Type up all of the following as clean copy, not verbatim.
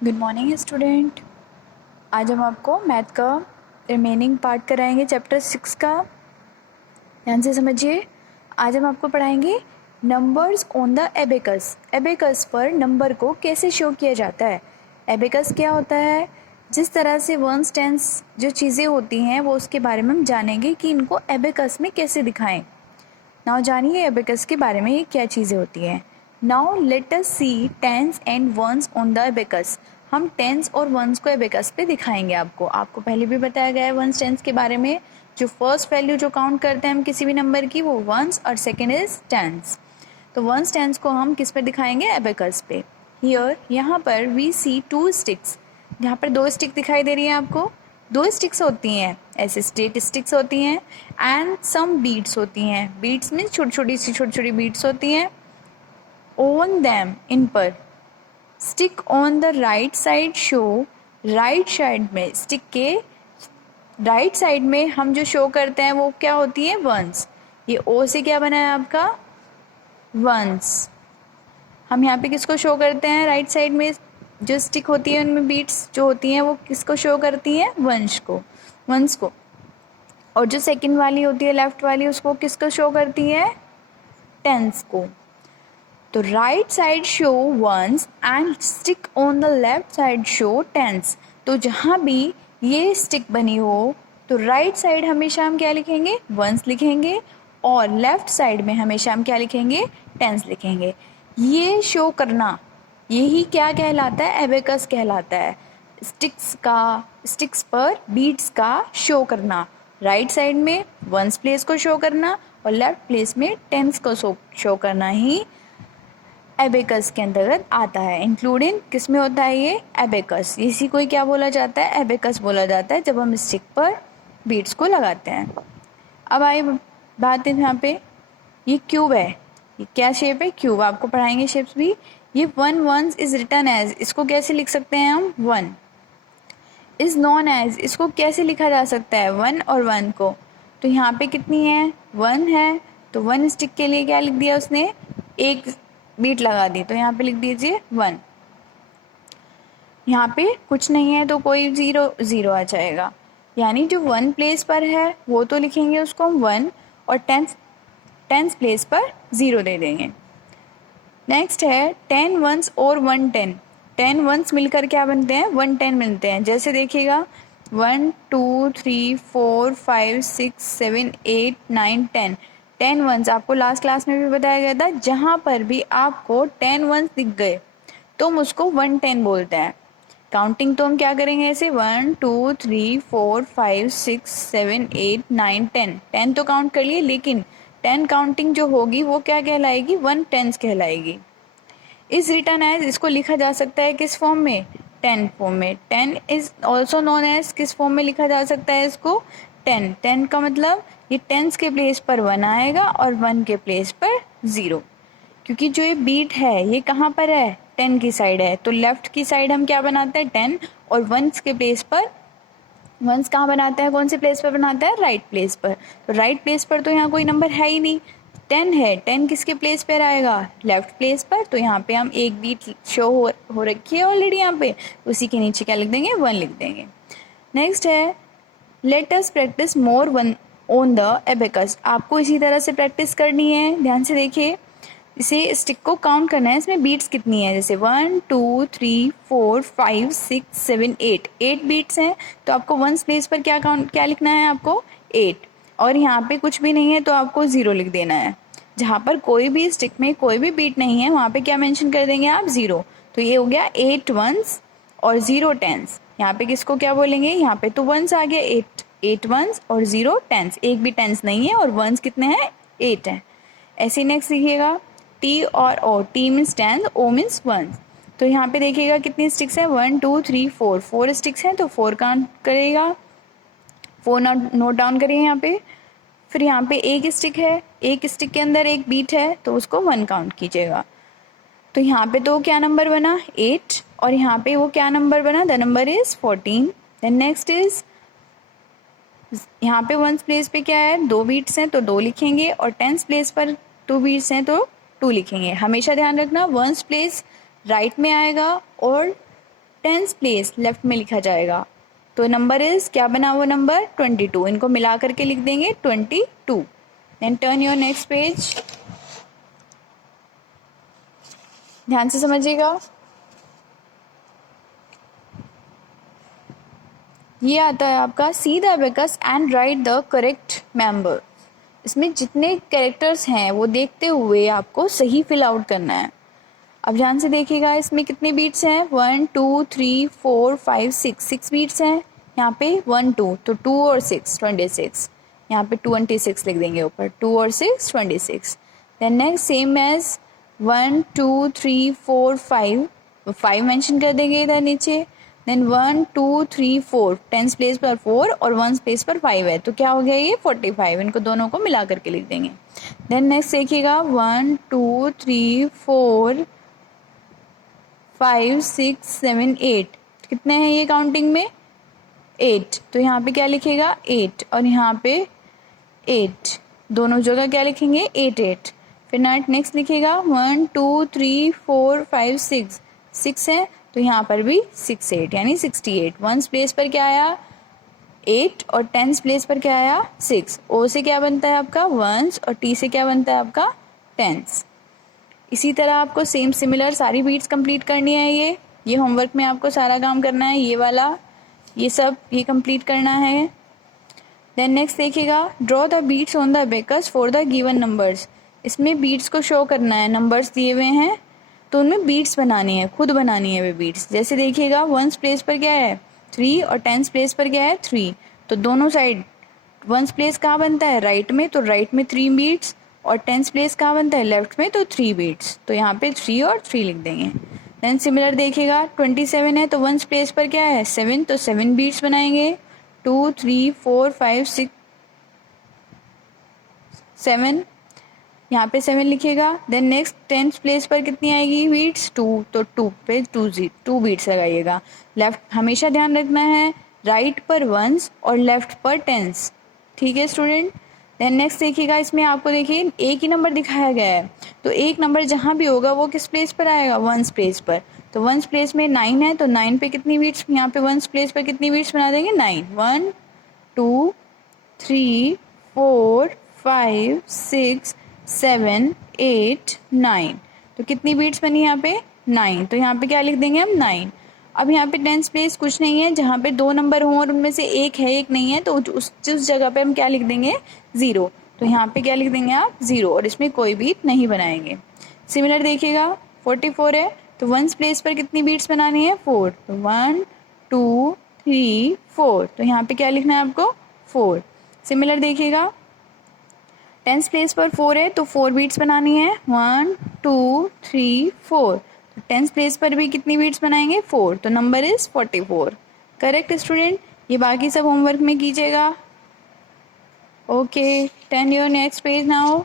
Good morning student. आज हम आपको मैथ का रिमेनिंग पार्ट कराएंगे चैप्टर 6 का। ध्यान से समझिए। आज हम आपको पढ़ाएंगे numbers on the abacus. Abacus पर नंबर को कैसे शो किया जाता है। एबेकस क्या होता है? जिस तरह से वंस टेंस जो चीज़ें होती हैं वो उसके बारे में हम जानेंगे कि इनको एबेकस में कैसे दिखाएं। नाउ जानिए एबेकस के बारे में ये क्या चीज़ें होती हैं। Now let us see tens and ones on the abacus. हम टेंस और वंस को एबेकस पे दिखाएंगे। आपको पहले भी बताया गया है वंस टेंस के बारे में। जो फर्स्ट वैल्यू जो काउंट करते हैं हम किसी भी नंबर की वो वंस और सेकेंड इज टेंस। तो वंस टेंस को हम किस पे दिखाएंगे? एबेकस पे। हियर यहाँ पर वी सी 2 स्टिक्स। यहाँ पर 2 स्टिक दिखाई दे रही हैं आपको। 2 स्टिक्स होती हैं, ऐसे स्ट्रेट स्टिक्स होती हैं एंड सम बीड्स होती हैं। बीड्स में छोटी छोटी बीड्स होती हैं। ऑन दैम, इन पर। Stick on the right side show, right side में, स्टिक के राइट साइड में हम जो शो करते हैं वो क्या होती है? वंस। ये ओ से क्या बना है आपका? वंस। हम यहाँ पे किसको शो करते हैं? राइट साइड में जो स्टिक होती है उनमें बीट्स जो होती हैं वो किसको शो करती हैं? वंस को। और जो सेकंड वाली होती है लेफ्ट वाली उसको किसको शो करती है? टेंस को। तो right side show ones and stick on the left side show tens. तो जहाँ भी ये स्टिक बनी हो तो राइट साइड हमेशा हम क्या लिखेंगे? वंस लिखेंगे और लेफ्ट साइड में हमेशा हम क्या लिखेंगे? टेंस लिखेंगे। ये शो करना यही क्या कहलाता है? एबेकस कहलाता है। स्टिक्स पर बीट्स का शो करना। राइट साइड में वंस प्लेस को शो करना और लेफ्ट प्लेस में टेंस को शो करना ही एबेकस के अंतर्गत आता है। इंक्लूडिंग किस में होता है ये? एबेकस। इसी को क्या बोला जाता है? एबेकस बोला जाता है जब हम स्टिक पर बीट्स को लगाते हैं। अब आई बात है यहाँ पे, ये क्यूब है। ये क्या शेप है? क्यूब। आपको पढ़ाएंगे शेप्स भी। ये one ones is written as, इसको कैसे लिख सकते हैं हम? वन। इज नॉन एज, इसको कैसे लिखा जा सकता है? वन और वन को। तो यहाँ पे कितनी है? वन है। तो वन स्टिक के लिए क्या लिख दिया उसने? एक बीट लगा दी। तो यहाँ पे लिख दीजिए वन। यहाँ पे कुछ नहीं है तो कोई जीरो जीरो आ जाएगा। यानी जो वन प्लेस पर है वो तो लिखेंगे उसको हम वन और टेंस प्लेस पर जीरो दे देंगे। नेक्स्ट है 10 वंस और 110। 10 वंस मिलकर क्या बनते हैं? 110 मिलते हैं। जैसे देखिएगा 1 2 3 4 5 6 7 8 9 10। 10 वंस आपको लास्ट क्लास में भी बताया गया था। जहाँ पर भी आपको 10 वंस दिख गए तो हम उसको 110 बोलते हैं। काउंटिंग तो हम क्या करेंगे ऐसे 1 2 3 4 5 6 7 8 9 10। 10 तो काउंट कर लिए, लेकिन 10 काउंटिंग जो होगी वो क्या कहलाएगी? 110 कहलाएगी। इज रिटर्न एज, इसको लिखा जा सकता है किस फॉर्म में? 10 फॉर्म में। 10 इज ऑल्सो नोन एज, किस फॉर्म में लिखा जा सकता है इसको? 10। 10 का मतलब ये टेंस के प्लेस पर 1 आएगा और 1 के प्लेस पर 0। क्योंकि जो ये बीट है ये कहाँ पर है? 10 की साइड है। तो लेफ्ट की साइड हम क्या बनाते हैं? 10। और वंस के प्लेस पर, वंस कहाँ बनाते हैं? कौन से प्लेस पर बनाता है? राइट प्लेस पर। तो राइट प्लेस पर तो यहाँ कोई नंबर है ही नहीं। 10 है। 10 किसके प्लेस पर आएगा? लेफ्ट प्लेस पर। तो यहाँ पे हम एक बीट शो हो रखी है ऑलरेडी यहाँ पे, उसी के नीचे क्या लिख देंगे? 1 लिख देंगे। नेक्स्ट है let us practice more one on the abacus. आपको इसी तरह से प्रैक्टिस करनी है। ध्यान से देखिए, इसे स्टिक को काउंट करना है। इसमें बीट्स कितनी है? जैसे 1 2 3 4 5 6 7 8। 8 बीट्स हैं तो आपको वंस प्लेस पर क्या लिखना है? आपको 8। और यहाँ पे कुछ भी नहीं है तो आपको 0 लिख देना है। जहाँ पर कोई भी स्टिक में कोई भी बीट नहीं है वहाँ पे क्या मेंशन कर देंगे आप? 0। तो ये हो गया 8 वंस और 0 टेंस। यहाँ पे किसको क्या बोलेंगे? यहाँ पे तो वंस आ गया 8 वंस और 0 टेंस। एक भी टेंस नहीं है और वंस कितने हैं? 8 हैं। ऐसे नेक्स्ट लिखिएगा टी और ओ। T means tens, O means ones. तो यहाँ पे देखिएगा कितनी स्टिक्स हैं? 1 2 3 4। 4 स्टिक्स हैं तो 4 काउंट करेगा। 4 नोट डाउन करिए यहाँ पे। फिर यहाँ पे एक स्टिक है, एक स्टिक के अंदर एक बीट है तो उसको 1 काउंट कीजिएगा। तो यहाँ पे तो क्या नंबर बना? 8। और यहाँ पे वो क्या नंबर बना? The number is 14। Then next is यहाँ पे वंस प्लेस पे क्या है? 2 बीट्स हैं तो 2 लिखेंगे और टेंस प्लेस पर 2 बीट्स हैं तो 2 लिखेंगे। हमेशा ध्यान रखना वंस प्लेस राइट में आएगा और टेंस प्लेस लेफ्ट में लिखा जाएगा। तो नंबर इज क्या बना वो नंबर 22, इनको मिला करके लिख देंगे 22। Then turn your next page, ध्यान से समझिएगा। ये आता है आपका see the abacus and write the correct number. इसमें जितने कैरेक्टर्स हैं वो देखते हुए आपको सही फिल आउट करना है। अब ध्यान से देखिएगा, इसमें कितने बीट्स हैं 1 2 3 4 5 6 बीट्स हैं। यहाँ पे 1 2 तो 2 और 6 26, यहाँ पे 26 लिख देंगे ऊपर, 2 और 6 26। Then next same as 1 2 3 4 5, 5 mention कर देंगे इधर नीचे। देन 1 2 3 4, 10 प्लेस पर 4 और 1 प्लेस पर 5 है, तो क्या हो गया ये 45, इनको दोनों को मिला करके लिख देंगे। देन नेक्स्ट देखिएगा 1 2 3 4 5 6 7 8, कितने हैं ये काउंटिंग में 8, तो यहाँ पे क्या लिखेगा 8 और यहाँ पे 8, दोनों जगह क्या लिखेंगे 8 8। फिर नेक्स्ट लिखेगा 1 2 3 4 5 6, 6 है तो यहाँ पर भी 6 8 यानी 68। 1 प्लेस पर क्या आया 8 और 10 प्लेस पर क्या आया 6। ओ से क्या बनता है आपका 1s और टी से क्या बनता है आपका 10s। इसी तरह आपको सेम सिमिलर सारी बीट्स कंप्लीट करनी है। ये होमवर्क में आपको सारा काम करना है, ये वाला ये सब ये कंप्लीट करना है। देन नेक्स्ट देखिएगा draw the beads on the abacus for the given numbers. इसमें बीट्स को शो करना है, नंबर्स दिए हुए हैं तो उनमें बीट्स बनानी है, खुद बनानी है वे बीट्स। जैसे देखिएगा 1 प्लेस पर क्या है 3 और 10 प्लेस पर क्या है 3, तो दोनों साइड 1 प्लेस कहाँ बनता है राइट में, तो राइट में 3 बीट्स और 10 प्लेस कहाँ बनता है लेफ्ट में, तो 3 बीट्स, तो यहाँ पे 3 और 3 लिख देंगे। देन सिमिलर देखिएगा 27 है तो 1 प्लेस पर क्या है 7, तो 7 बीट्स बनाएंगे 2 3 4 5 6 7, यहाँ पे 7 लिखेगा। देन नेक्स्ट 10 प्लेस पर कितनी आएगी बीट्स 2, तो 2 पे 2 बीट्स लगाइएगा। लेफ्ट हमेशा ध्यान रखना है, राइट पर 1s और लेफ्ट पर 10s, ठीक है स्टूडेंट। देन नेक्स्ट देखिएगा इसमें आपको देखिए एक ही नंबर दिखाया गया है, तो एक नंबर जहाँ भी होगा वो किस प्लेस पर आएगा 1s प्लेस पर। तो 1s प्लेस में 9 है तो 9 पे कितनी बीट्स, यहाँ पे 1s प्लेस पर कितनी बीट्स बना देंगे 9, 1 2 3 4 5 6 7 8 9, तो कितनी बीट्स बनी यहाँ पे 9, तो यहाँ पे क्या लिख देंगे हम 9। अब यहाँ पे 10 प्लेस कुछ नहीं है, जहाँ पे 2 नंबर हों और उनमें से एक है एक नहीं है, तो उस जगह पे हम क्या लिख देंगे 0, तो यहाँ पे क्या लिख देंगे आप 0 और इसमें कोई बीट नहीं बनाएंगे। सिमिलर देखिएगा 44 है तो 1 प्लेस पर कितनी बीट्स बनानी है 4, तो 1 2 3 4, तो यहाँ पे क्या लिखना है आपको 4। सिमिलर देखिएगा 10 प्लेस पर 4 है तो 4 बीट्स बनानी है 1 2 3 4, तो 10 प्लेस पर भी कितनी बीट्स बनाएंगे 4, तो नंबर इज 44। करेक्ट स्टूडेंट, ये बाकी सब होमवर्क में कीजिएगा। Okay turn your next page now.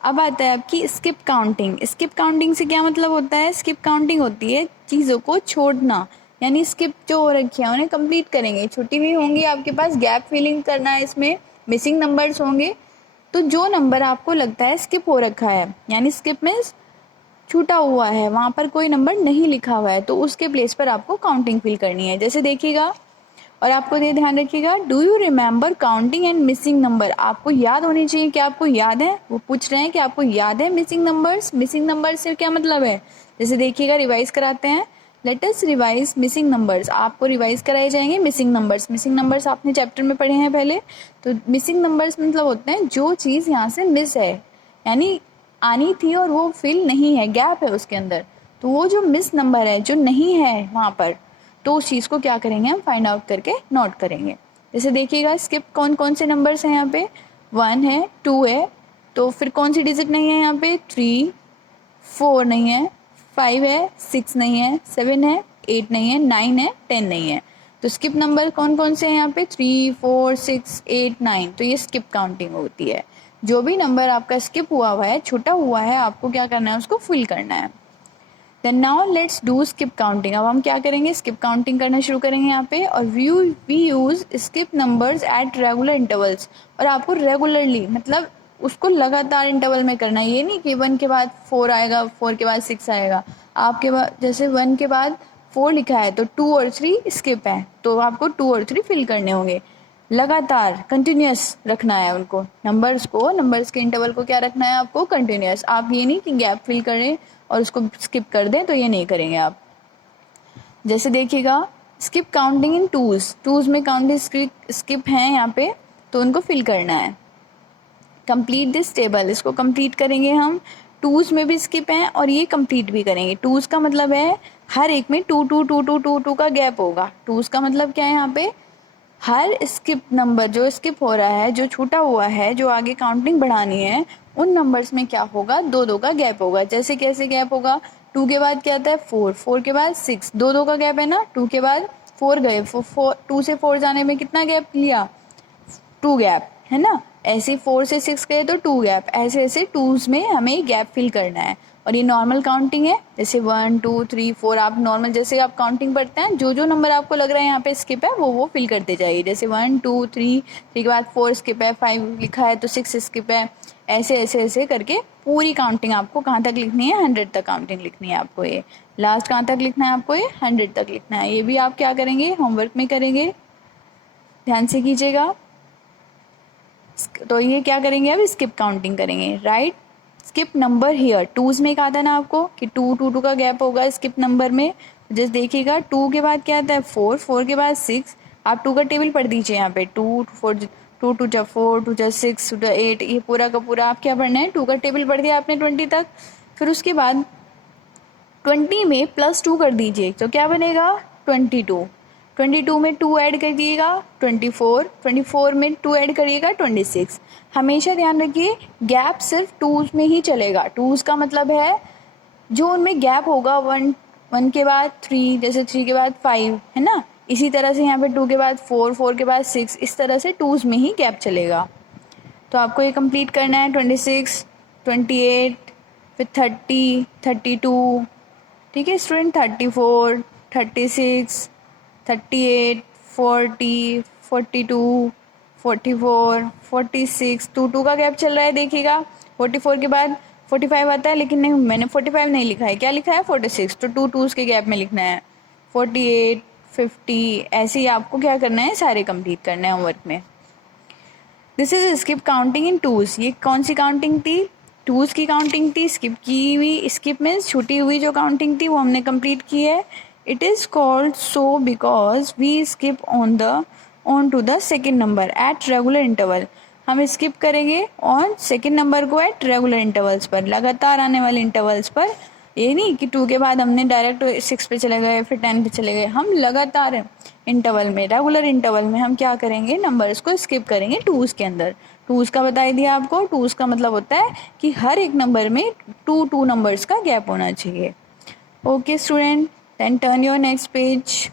अब आता है आपकी स्किप काउंटिंग। स्किप काउंटिंग से क्या मतलब होता है, स्किप काउंटिंग होती है चीज़ों को छोड़ना, यानी स्किप जो हो रखी है उन्हें कंप्लीट करेंगे। छुट्टी भी होंगी आपके पास, गैप फिलिंग करना है, इसमें मिसिंग नंबर्स होंगे, तो जो नंबर आपको लगता है स्किप हो रखा है, यानी स्किप मीन्स छूटा हुआ है, वहाँ पर कोई नंबर नहीं लिखा हुआ है, तो उसके प्लेस पर आपको काउंटिंग फिल करनी है। जैसे देखिएगा और आपको ये ध्यान रखिएगा, do you remember counting and missing number. आपको याद होनी चाहिए कि आपको याद है, वो पूछ रहे हैं कि आपको याद है मिसिंग नंबर्स। मिसिंग नंबर्स से क्या मतलब है, जैसे देखिएगा रिवाइज कराते हैं, let us revise missing numbers. आपको रिवाइज कराए जाएंगे मिसिंग नंबर्स। मिसिंग नंबर्स आपने चैप्टर में पढ़े हैं पहले, तो मिसिंग नंबर्स मतलब होते हैं जो चीज़ यहाँ से मिस है, यानी आनी थी और वो फिल नहीं है, गैप है उसके अंदर, तो वो जो मिस नंबर है जो नहीं है वहाँ पर, तो उस चीज़ को क्या करेंगे हम फाइंड आउट करके नोट करेंगे। जैसे देखिएगा स्किप कौन कौन से नंबर्स हैं, यहाँ पे 1 है 2 है, तो फिर कौन सी डिजिट नहीं है यहाँ पे 3 4 नहीं है, 5 है 6 नहीं है, 7 है 8 नहीं है, 9 है 10 नहीं है। तो स्किप नंबर कौन कौन से हैं यहाँ पे 3 4 6 8 9, तो ये स्किप काउंटिंग होती है। जो भी नंबर आपका स्किप हुआ है छूटा हुआ है, आपको क्या करना है उसको फिल करना है। Then now let's do skip counting. अब हम क्या करेंगे स्किप काउंटिंग करना शुरू करेंगे यहाँ पे, और we use skip numbers at regular intervals. और आपको रेगुलरली मतलब उसको लगातार इंटरवल में करना है। ये नहीं कि 1 के बाद 4 आएगा, 4 के बाद 6 आएगा। आपके बाद जैसे 1 के बाद 4 लिखा है तो 2 और 3 स्किप है, तो आपको 2 और 3 फिल करने होंगे। लगातार कंटिन्यूस रखना है उनको, नंबर्स के इंटरवल को क्या रखना है आपको, कंटिन्यूस। आप ये नहीं कि गैप फिल करें और उसको स्किप कर दें, तो ये नहीं करेंगे आप। जैसे देखिएगा, स्किप काउंटिंग इन टूज में काउंटिंग स्किप है यहाँ पे, तो उनको फिल करना है। कंप्लीट दिस टेबल, इसको कंप्लीट करेंगे हम। टूज में भी स्किप हैं और ये कंप्लीट भी करेंगे। टूज का मतलब है हर एक में 2 2 2 2 2 2 का गैप होगा। टूज का मतलब क्या है, यहाँ पे हर स्किप नंबर जो स्किप हो रहा है, जो छूटा हुआ है, जो आगे काउंटिंग बढ़ानी है, उन नंबर्स में क्या होगा, 2 2 का गैप होगा। जैसे कैसे गैप होगा, 2 के बाद क्या आता है 4, 4 के बाद 6, 2 2 का गैप है ना। 2 के बाद 4 गए, 2 से 4 जाने में कितना गैप लिया, 2 गैप है ना। ऐसे 4 से 6 गए तो 2 गैप, ऐसे ऐसे टूज में हमें गैप फिल करना है। और ये नॉर्मल काउंटिंग है, जैसे 1 2 3 4, आप नॉर्मल जैसे आप काउंटिंग पढ़ते हैं, जो जो नंबर आपको लग रहा है यहाँ पे स्किप है वो फिल करते जाइए। जैसे 1 2 3 3 के बाद 4 स्किप है, 5 लिखा है तो 6 स्किप है। ऐसे ऐसे ऐसे करके पूरी काउंटिंग आपको कहाँ तक लिखनी है, 100 तक काउंटिंग लिखनी है आपको। ये लास्ट कहाँ तक लिखना है आपको, ये 100 तक लिखना है। ये भी आप क्या करेंगे, होमवर्क में करेंगे, ध्यान से कीजिएगा। तो ये क्या करेंगे, अब स्किप काउंटिंग करेंगे। Right skip number here, twos में कहा था ना आपको कि 2 2 2 का गैप होगा स्किप नंबर में। जस्ट देखिएगा, 2 के बाद क्या आता है 4, 4 के बाद 6। आप 2 का टेबल पढ़ दीजिए यहाँ पे, 2 4 2 2 जा 4 2 जा 6 2 जा 8, ये पूरा का पूरा आप क्या पढ़ना है, 2 का टेबल पढ़ दिया आपने 20 तक। फिर उसके बाद 20 में +2 कर दीजिए तो क्या बनेगा 22। 22 में 2 ऐड कर दिएगा 24, 24 में 2 ऐड करिएगा 26। हमेशा ध्यान रखिए गैप सिर्फ टूज में ही चलेगा। टूज का मतलब है जो उनमें गैप होगा, 1 के बाद 3, जैसे 3 के बाद 5 है ना। इसी तरह से यहाँ पे 2 के बाद 4, 4 के बाद 6, इस तरह से टूज में ही गैप चलेगा। तो आपको ये कंप्लीट करना है, 26 28 फिर 30 32, ठीक है स्टूडेंट, 34 36 38 40 42 44 46, 2 2 का गैप चल रहा है देखिएगा। 44 के बाद 45 आता है, लेकिन नहीं मैंने 45 नहीं लिखा है, क्या लिखा है 46, तो 2 2 के गैप में लिखना है। 48 50, ऐसे ही आपको क्या करना है, सारे कंप्लीट करना है होमवर्क में। This is skip counting in twos. ये कौन सी काउंटिंग थी, टूज की काउंटिंग थी। स्किप की हुई, स्किप मीन्स छूटी हुई जो काउंटिंग थी वो हमने कंप्लीट की है। It is called so because we skip on to the second number at regular interval. हम स्किप करेंगे ऑन सेकेंड नंबर को एट रेगुलर इंटरवल्स पर, लगातार आने वाले इंटरवल्स पर। ये नहीं कि 2 के बाद हमने डायरेक्ट 6 पे चले गए फिर 10 पे चले गए। हम लगातार इंटरवल में, रेगुलर इंटरवल में हम क्या करेंगे, नंबर्स को स्किप करेंगे टूज के अंदर। टूज का बता दिया आपको, टूज का मतलब होता है कि हर एक नंबर में 2 2 नंबर्स का गैप होना चाहिए। Okay student, then turn your next page.